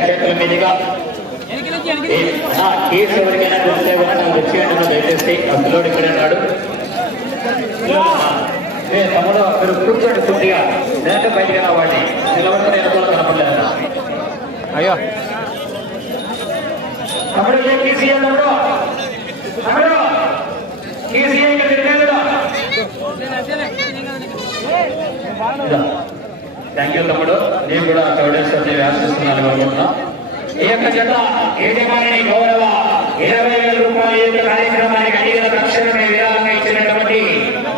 చేతుల మీదుగా ఏ- ఆ, కేసు ఎవరికైనా తెలిస్తే కూడా నాకు వచ్చేయండి దయచేసి అందులో ఇక్కడ ఉన్నాడు. ఏ తమ్ముడు మీరు కూర్చోండి కొద్దిగా లేక బయటకు నిలబడితే కనపడలేదు అయ్యో. తమ్ముడు తమ్ముడు? కేసీఏ ఇక్కడ తిరిగాడు థ్యాంక్ యూ తమ్ముడు. నేను కూడా చౌడేశ్వరి వ్యాసిస్తున్నాను అనుకుంటున్నా ఈ యొక్క జత యజమాని గౌరవ ఇరవై వేల రూపాయల యొక్క కార్యక్రమానికి అడిగిన తక్షణమే విరాళంగా ఇచ్చినటువంటి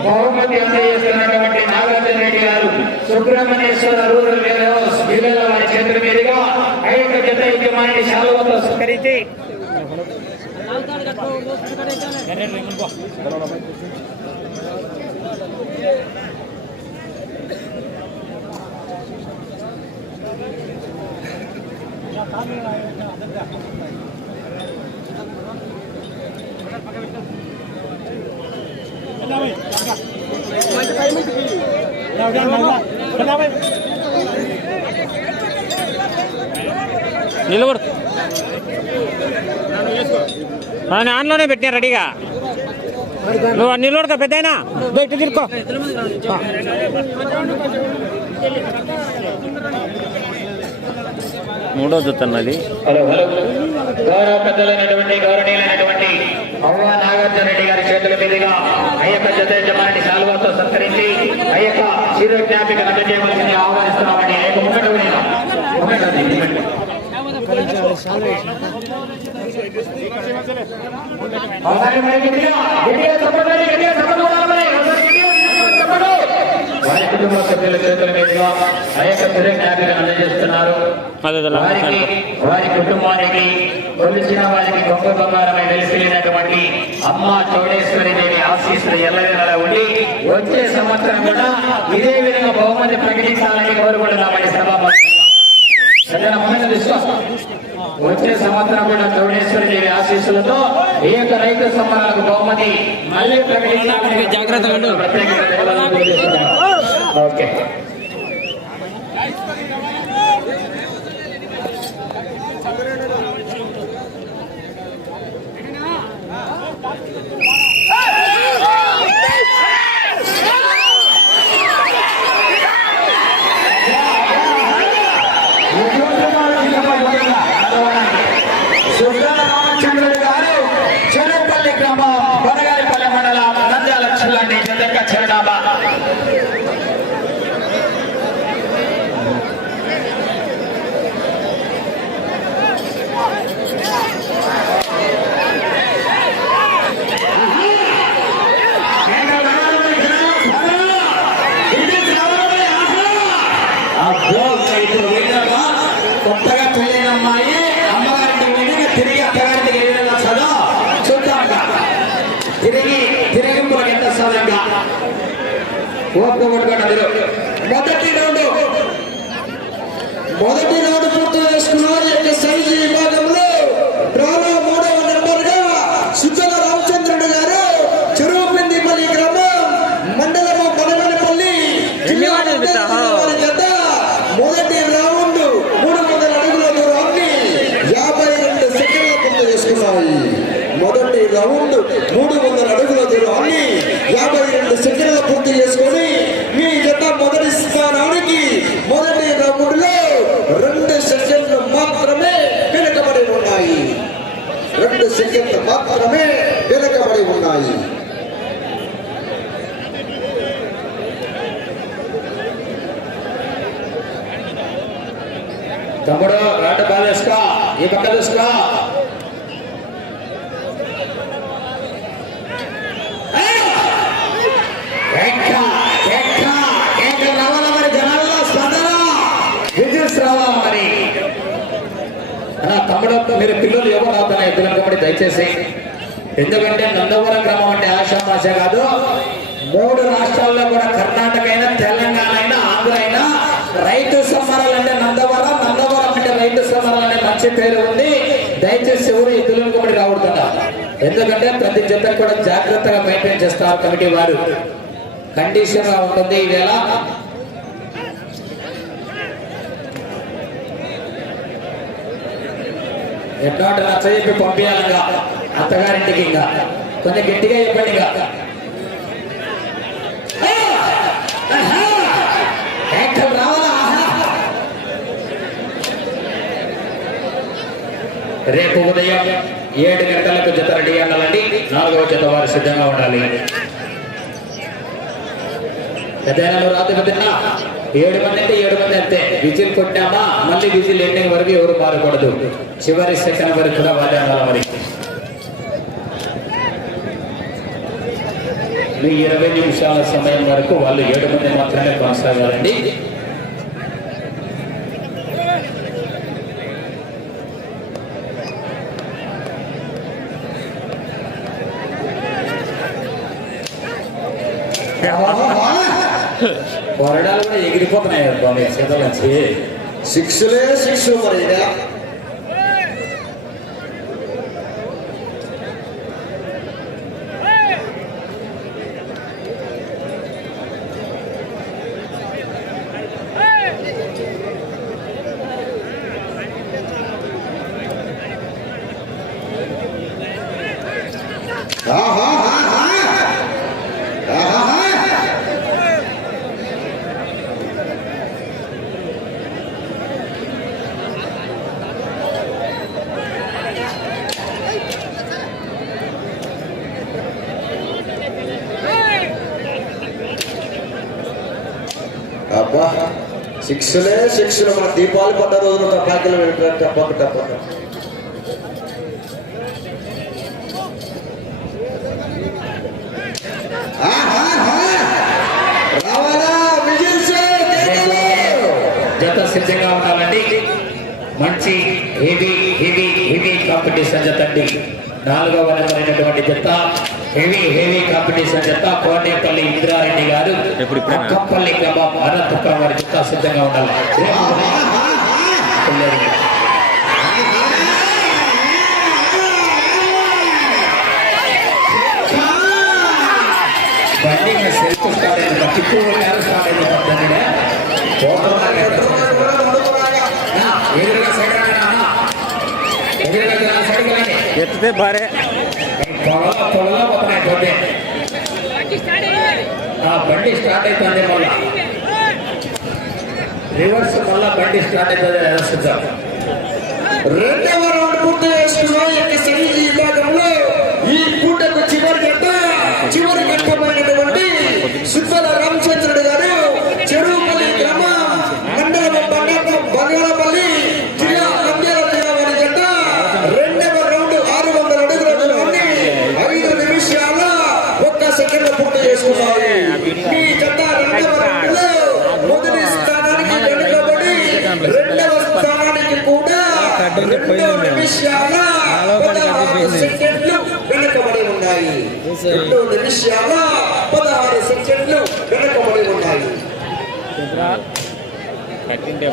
బహుమతి అందజేస్తున్నటువంటి నాగార్జున రెడ్డి గారు సుబ్రహ్మణ్యేశ్వర రూరల్ విలేజ్ జిల్లాల వారి చేతుల మీదుగా ఆ యొక్క జత యజమాని శాలువతో సత్కరించి నిలబడు. ఆన్లోనే పెట్టినా రెడీగా. నువ్వు నిలబడక పెద్దయినా? బయట తిరుకో మూడో జత అన్నది గౌరవ పెద్దలైనటువంటి గౌరవనీయులైనటువంటి అవ్వ నాగార్జున రెడ్డి గారి చేతుల మీదుగా అయ్యప్ప జత యజమాని శాలువాతో సత్కరించి అయ్యప్ప శిరో జ్ఞాపిక అందజేయవలసింది ఆహ్వానిస్తున్నామని అయ్యప్ప ముక్కట ముక్కట ఒకసారి మరి గట్టిగా, గట్టిగా చెప్పండి, గట్టిగా చెప్పండి కూడా మరి. ఒకసారి గట్టిగా చెప్పండి. వారి కుటుంబ సభ్యుల చేతుల మీదుగా అయ్యప్ప శిరో జ్ఞాపికను అందజేస్తున్నారు వారికి వారి కుటుంబానికి కొలిచిన వారికి గొప్ప బంగారమై వెలిసినటువంటి అమ్మ చౌడేశ్వరి దేవి ఆశీస్సులు ఎల్లవేళలా ఉండి వచ్చే సంవత్సరం కూడా ఇదే విధంగా బహుమతి ప్రకటించాలని కోరుకుంటున్నామని సభాపతి సజ్జన మొన్న విశ్వాసం వచ్చే సంవత్సరం కూడా చౌడేశ్వరి దేవి ఆశీస్సులతో ఈ యొక్క రైతు సంబరాలకు బహుమతి. మళ్ళీ. ఓకే సుల్తాన రామచంద్రుడు గారు చెరుపల్లి గ్రామం బనగారిపల్లి మండలం నంద్యాల జిల్లాని జతక చిరునామా అబ్బో, ఇప్పుడు విన్నావా? కొత్తగా పెళ్ళైన అమ్మాయి అమ్మగారింటి వెళ్ళి తిరిగి అత్తగారింటికి వెళ్ళిన చదో చూద్దాంగా తిరిగి తిరిగింపులకు ఎంత సదంగా ఓపిక పట్టుకోండి మీరు మొదటి రౌండ్ మొదటి రౌండ్ పూర్తి చేసుకున్నారు యొక్క సైజు విభాగంలో డ్రాలో మూడవ నెంబర్గా సుజల రామచంద్రుడు గారు చెరువుపిందిపల్లి గ్రామం మండలము బనగనపల్లి జిల్లా ఎన్ని వాటిని పెట్టావు? వారి జత మొదటి రౌండ్ మూడు వందల అడుగుల దూరాన్ని యాభై రెండు సెకండ్ల పూర్తి చేసుకున్నాయి మొదటి రౌండ్ మూడు వందల అడుగుల దూరాన్ని యాభై రెండు సెకండ్ల పూర్తి చేసుకొని మీ జత మొదటి స్థానానికి మొదటి రౌండ్లో రెండు సెకండ్లు మాత్రమే వెనుకబడి ఉన్నాయి సెకండ్లు మాత్రమే వెనుకబడి ఉన్నాయి. తమ్ముడు రాట బాగా తీసుకో ఈ పక్క మరి జనాల్లో స్పందన. విద్యుత్ రావాలా నా అన్నా, మీరు పిల్లలు ఎవరు అవుతున్నా ఎద్దులు కాబట్టి దయచేసి. ఎందుకంటే నందవరం గ్రామం అంటే ఆశామాష కాదు. మూడు రాష్ట్రాల్లో కూడా కర్ణాటక అయినా తెలంగాణ అయినా ఆంధ్ర అయినా రైతు సంబరాలు అంటే నందవరం నందవరం అంటే రైతు సంబరాలు అనే మంచి పేరు ఉంది. దయచేసి ఎవరు ఎద్దులను కూడా రావడుతున్నారు ఎందుకంటే ప్రతి జత కూడా జాగ్రత్తగా మెయింటైన్ చేస్తారు కమిటీ వారు. కండిషన్గా ఉంటుంది ఇవేళ ఎట్లా నచ్చ చెప్పి పంపించాలిగా. అత్తగారింటికి ఇంకా. కొంచెం గట్టిగా చెప్పండి ఇంకా. రేపు ఉదయం ఏడు గంటలకు జత రెడీ అవ్వాలండి. నాలుగవ జత వారు సిద్ధంగా ఉండాలి. పెద్ద రాత్రి పొద్దున్న? ఏడు మంది అంటే ఏడు మంది అంతే విజిల్ కొట్టామా? మళ్ళీ విజిల్ ఎండింగ్ వరకు ఎవరు మారకూడదు చివరి సెకండ్ వరకు కూడా వాడే వరకు మీ ఇరవై నిమిషాల సమయం వరకు వాళ్ళు ఏడు మంది మాత్రమే కొనసాగాలండి. కొరడాలు కూడా ఎగిరిపోతున్నాయి కదా బాబు చేతుల నుంచి సిక్స్లే సిక్స్ మరి ఇదే శిక్షలే శిక్షలు మన దీపాలు పడ్డ రోజున టపాకులు వెళ్తారు టపాకు టపాకు జత సిద్ధంగా ఉండాలండి. మంచి హెవీ హెవీ హెవీ కాంపిటీషన్ జత నాలుగవ నెంబర్ అయినటువంటి జత. హెవీ హెవీ కాంపిటీషన్ జత కోటేపల్లి ఇంద్రారెడ్డి గారు? అక్కంపల్లి గ్రామం అనంతపురం వారి జత సిద్ధంగా ఉండాలి పిల్లలు. బండి ఇంకా సెల్ఫ్ స్టార్ట్ అయింది గారు స్టార్ట్ అయింది. ఎత్తితే భారే పొగలో పొగలో పోతున్నాయి బండి ఆ బండి స్టార్ట్ అవుతుంది మళ్ళా. రివర్స్ మళ్ళా బండి స్టార్ట్ అవుతుంది చూద్దాం రెండవ రౌండ్ పూర్తి చేసుకున్న యొక్క సిరీస్ విభాగంలో ఈ పూటకు చివరి గంట చివరి గంటమైనటువంటి సుబ్బల రామచంద్రుడు గారు చెరువుపల్లి గ్రామం మండలం బంగారం బంగారపల్లి జిల్లా నంద్యాల జిల్లా వారి జంట రెండవ రౌండ్ ఆరు వందల అడుగుల దూరాన్ని ఐదు నిమిషాల ఒక్క సెకండ్ పూర్తి చేసుకున్నారు మీ జంట రెండవ రౌండ్లో మొదటి స్థానానికి వెనుకబడి రెండవ స్థానానికి కూడా రెండు నిమిషాల పదహారు సెకండ్లు వెనుకబడి ఉన్నాయి రెండు నిమిషాల పదహారు సెకండ్లు వెనుకబడి ఉన్నాయి కట్టింటే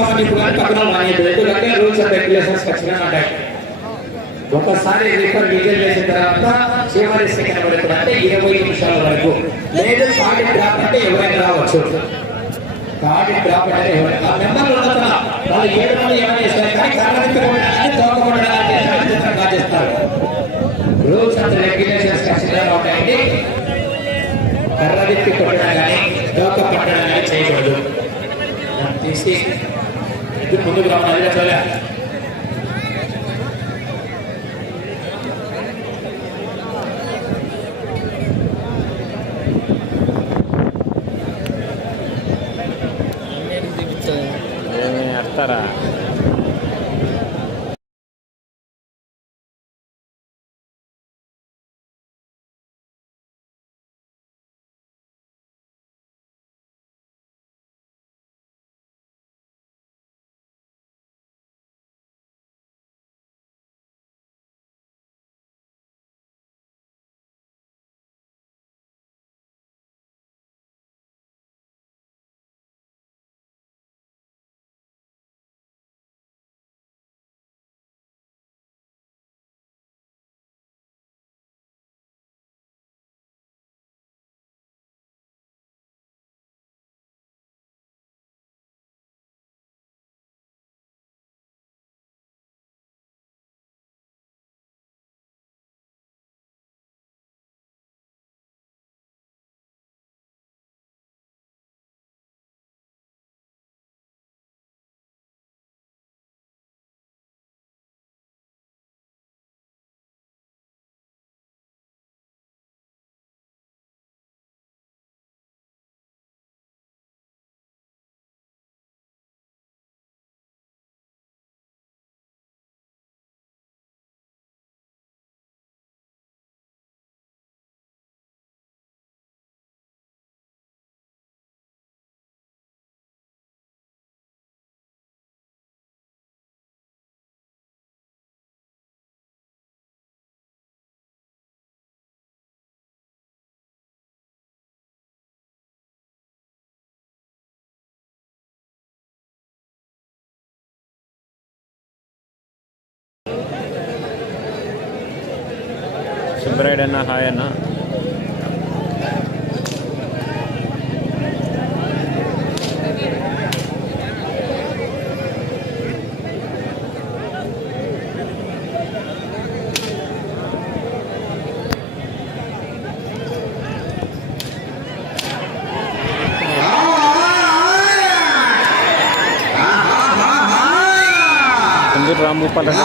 ఎందుకంటే రూల్స్ అండ్ రెగ్యులేషన్స్ ఖచ్చితంగా ఉంటాయి ఒకసారి రిఫర్ డీటెయిల్ చేసిన తర్వాత చివరి సెకండ్ వరకు అంటే ఇరవై నిమిషాల వరకు. లేదు కార్డు డ్రాప్ అంటే ఎవరైనా రావచ్చు. కార్డు డ్రాప్ అంటే ఎవరైనా నెంబర్లు వాళ్ళు ఏడు మంది ఏమైనా చేస్తారు. కానీ చేస్తారు రూల్స్ అండ్ రెగ్యులేషన్స్ ఖచ్చితంగా ఉంటాయండి. కొట్టడం కానీ దోక పట్టడం కానీ చేయకూడదు. తీసి ఇది ముందుకు రావాలి అది సుబ్బరాయుడు అన్న హాయ్ అన్న. రామ్ రాంభూపాల్ రెడ్డి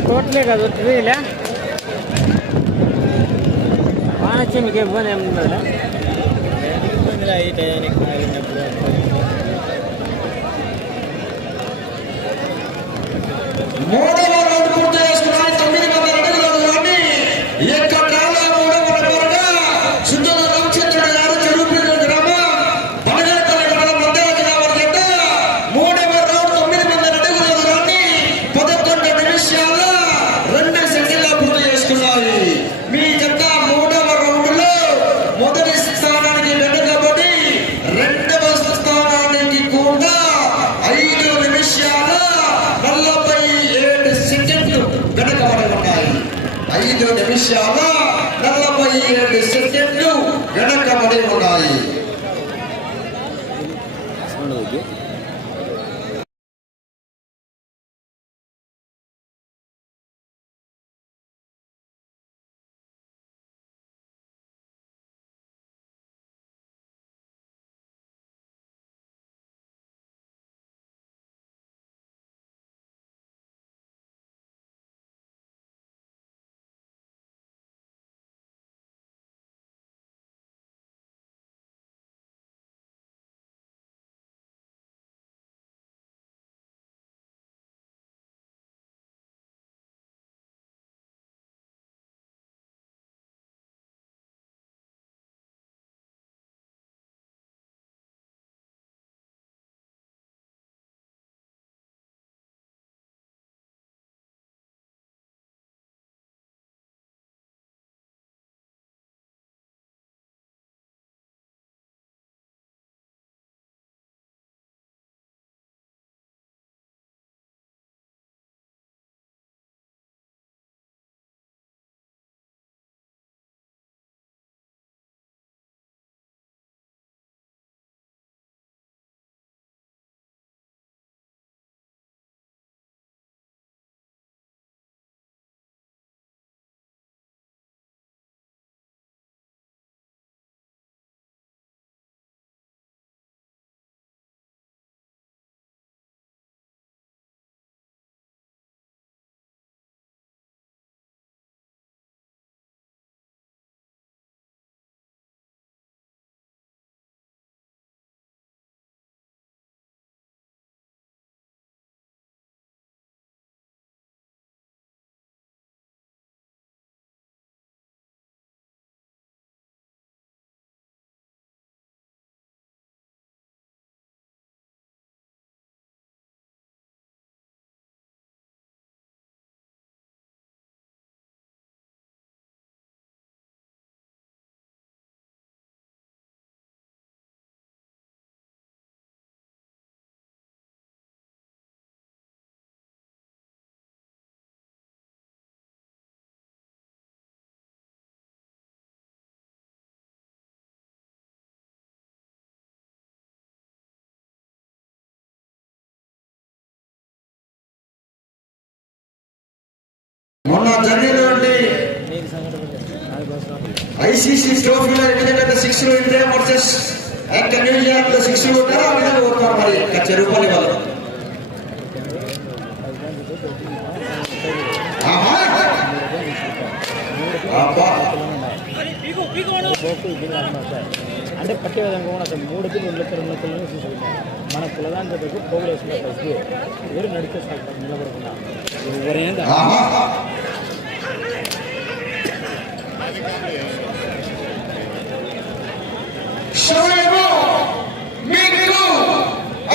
మీకు మేలే తోటలే కదా వస్తుందిలే వాన వచ్చి మీకు ఇబ్బంది ఏమి ఉండదులే ఇబ్బందిలే ఈ టయానికి మూడవ రౌండ్ పూర్తి చేసుకున్నాయి తొమ్మిది వందల అడుగుల దూరాన్ని ఈ యొక్క డ్రాలో మూడవ నెంబరుగా సుందర రామచంద్రుడు గారు చెరువుపల్లి గ్రామం బనగలపల్లి మండలం మధ్య జిల్లా వారి జట్ట మూడవ రౌండ్ తొమ్మిది వందల అడుగుల దూరాన్ని పదకొండు నిమిషాల రెండు సెకండ్ల పూర్తి చేసుకున్నాయి మీ జట్ట మూడవ రౌండ్లో మొదటి స్థానానికి వెనుకబడి రెండవ స్థానానికి కూడా ఐదు నిమిషాల నలభై ఏడు సెకండ్లు వెనుకబడి ఉన్నాయి ఐదు నిమిషాల నలభై ఏడు సెకండ్లు వెనకబడి ఉన్నాయి మొన్న జరిగినటువంటి ఐసీసీ ట్రోఫీలో ఏ విధంగా సిక్స్ ఇండియా వర్సెస్ యాక్ట్ న్యూజిలాండ్లో సిక్స్ ఉంటారో ఆ విధంగా కొడతారు మరి ఇంకా చెరుపల్లి వాళ్ళు ఆహా. అబ్బా. అంటే పట్టే విధంగా కూడా అసలు మూడు కిలో రెండు లక్షల రెండు లక్షలు చూసుకుంటాం మన కులదాన్ని చెప్పి పోగులు వేసుకున్న ఫస్ట్ ఎవరు నడిచేస్తారు నిలబడకుండా? ఎవరైనా ఆహా. సమయము మీకు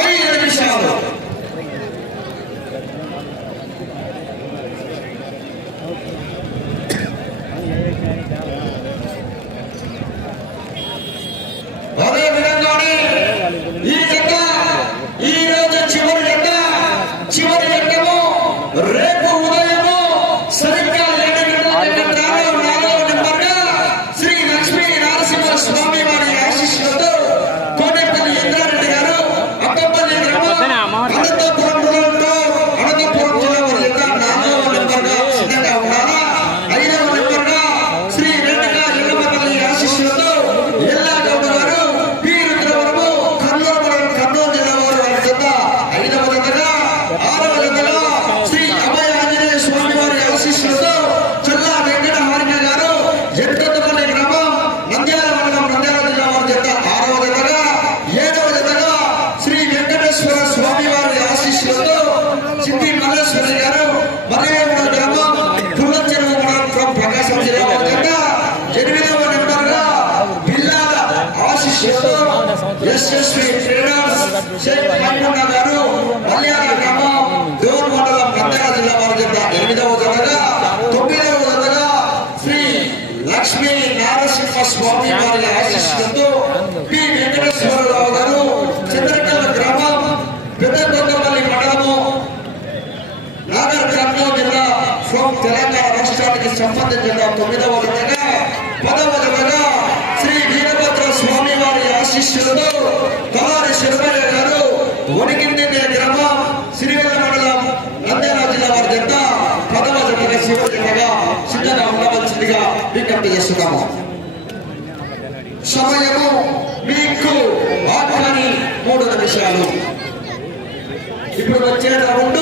ఐదు నిమిషాలు అదే విధంగానే ఈ జత ఈ రోజు చివరి జత చివరి జతము రేపు ఉదయము సరిగ్గా ఏడు గంటల నాలుగు నాలుగవ నెంబర్గా శ్రీ లక్ష్మీ నరసింహ స్వామి వారి ఆశీస్సులతో కోటేపల్లి ఇంద్రారెడ్డి గారు అప్పపల్లి గ్రామం అనంతపురం రోడ్డు అనంతపురం జిల్లా వారి జత నాలుగవ నెంబర్గా సిద్ధంగా ఉన్నారా ఐదవ నెంబర్గా శ్రీ రెడ్డిగా ఎల్లమపల్లి ఆశీస్సులతో ఎల్లా గౌడ గారు పి రుద్రవరము కర్నూలు మండలం కర్నూలు జిల్లా వారు వారి జత ఐదవ జతగా ఆరవ జతగా శ్రీ అభయ ఆంజనేయ స్వామి వారి ఆశీస్సులతో చల్లా వెంకట హారిక గారు ఎట్టొద్దపల్లి గ్రామం నంద్యాల మండలం నంద్యాల జిల్లా వారి జత ఆరవ జతగా ఏడవ జతగా శ్రీ వెంకటేశ్వర స్వామి వారి ఆశీస్సులతో సిద్ధి మల్లేశ్వరి గారు మర్యాద గ్రామం పుల్లచెరువు మండలం ఫ్రం ప్రకాశం జిల్లా వారి జత ఎనిమిదవ నెంబర్గా పిల్లల ఆశీస్సులతో ఎస్ఎస్వి ట్రేడర్స్ షేక్ మైమున్నా గారు మల్యాల గ్రామం దూర్ మండలం నంద్యాల జిల్లా వారి జత ఎనిమిదవ జతగా తొమ్మిదవ జతగా శ్రీ లక్ష్మీ నారసింహ స్వామి వారి ఆశీస్సులతో పి వెంకటేశ్వరరావు గారు చంద్రకల్ల గ్రామం పెద్ద కొండపల్లి మండలము నాగర్ కర్నూలు జిల్లా ఫ్రమ్ తెలంగాణ రాష్ట్రానికి సంబంధించిన తొమ్మిదవ విధంగా పదవ విధంగా శ్రీ వీరభద్ర స్వామి వారి ఆశీస్సులతో తలారి శివయ్య గారు ఉనికింది గ్రామం సిరివెల్ల మండలం నంద్యాల జిల్లా వారి జంట పదవ జంటగా శివ జంటగా సిద్ధంగా ఉండవలసిందిగా విజ్ఞప్తి చేస్తున్నాము. సమయము మీకు ఆత్మని మూడు నిమిషాలు. ఇప్పుడు వచ్చే రౌండ్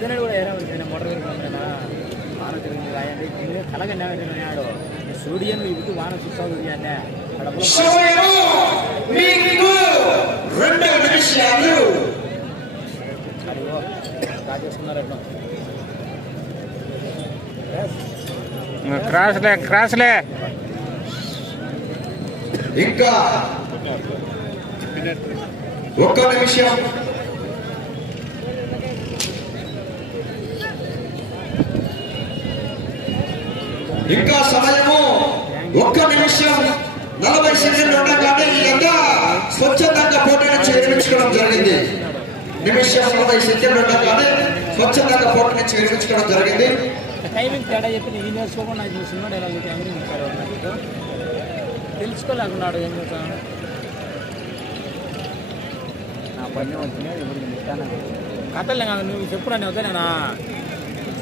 పద్దెనిమిది కూడా ఏరా వచ్చిన మోటార్ పంపినా వాన తిరిగింది రాయండి. కింద కలగ నేడు సూర్యన్ ఇది వాన చూస్తావు ఎట్లా క్రాస్లే క్రాస్లే. ఇంకా ఒక్క నిమిషం. ఇంకా సమయము ఒక్క నిమిషం. నలభై సెకండ్లు ఉండగానే ఈ యొక్క స్వచ్ఛందంగా పోటీ నుంచి విరమించుకోవడం జరిగింది. నిమిషం నలభై సెకండ్లు ఉండగానే స్వచ్ఛందంగా పోటీ నుంచి విరమించుకోవడం జరిగింది. టైమింగ్ తేడా చెప్పి నేను నేర్చుకోకుండా నాకు సినిమా ఎలా తెలుసుకోలేకున్నాడు ఏం చేస్తాను నా పని వచ్చినా ఇప్పుడు నేను కథలే కాదు నువ్వు చెప్పు నేను వద్దనేనా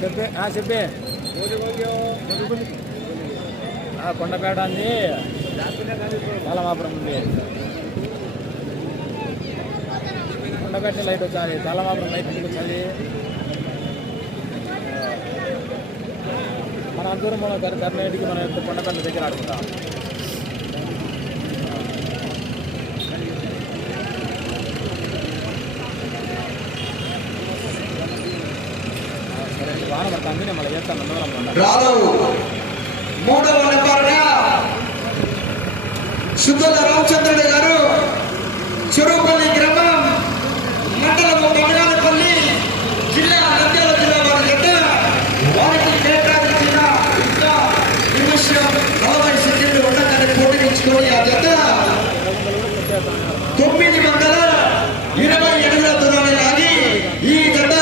చెప్పే ఆ, చెప్పే. ఆ, కొండపేట అంది. తలమాపురం ఉంది. కొండపేట లైట్ వచ్చాది తలమాపురం లైట్ ఎందుకు వచ్చాది మన దూరం మనం కర్ణాటకకి మన యొక్క కొండపేట దగ్గర ఆడుకుంటాం ఆ, సరే వాన పడుతుంది నేను మళ్ళీ చేస్తాను నమ్మకం రాధవ్. మూడవ నెంబర్గా సుగల రామచంద్రుడు గారు. చెరువుపల్లి గ్రామం మండలం బంగారపల్లి జిల్లా నంద్యాల జిల్లా వారి జత వారికి కేటాయించిన ఇంకా నిమిషం నలభై సెకండ్లు ఉండగానే పోటీపించుకొని ఆ జత తొమ్మిది వందల ఇరవై ఎనిమిదవ దూరాన్ని లాగి ఈ జత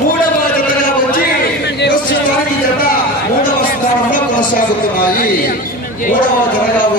మూడవ జతగా వచ్చి ప్రస్తుతానికి జత మూడవ స్థానంలో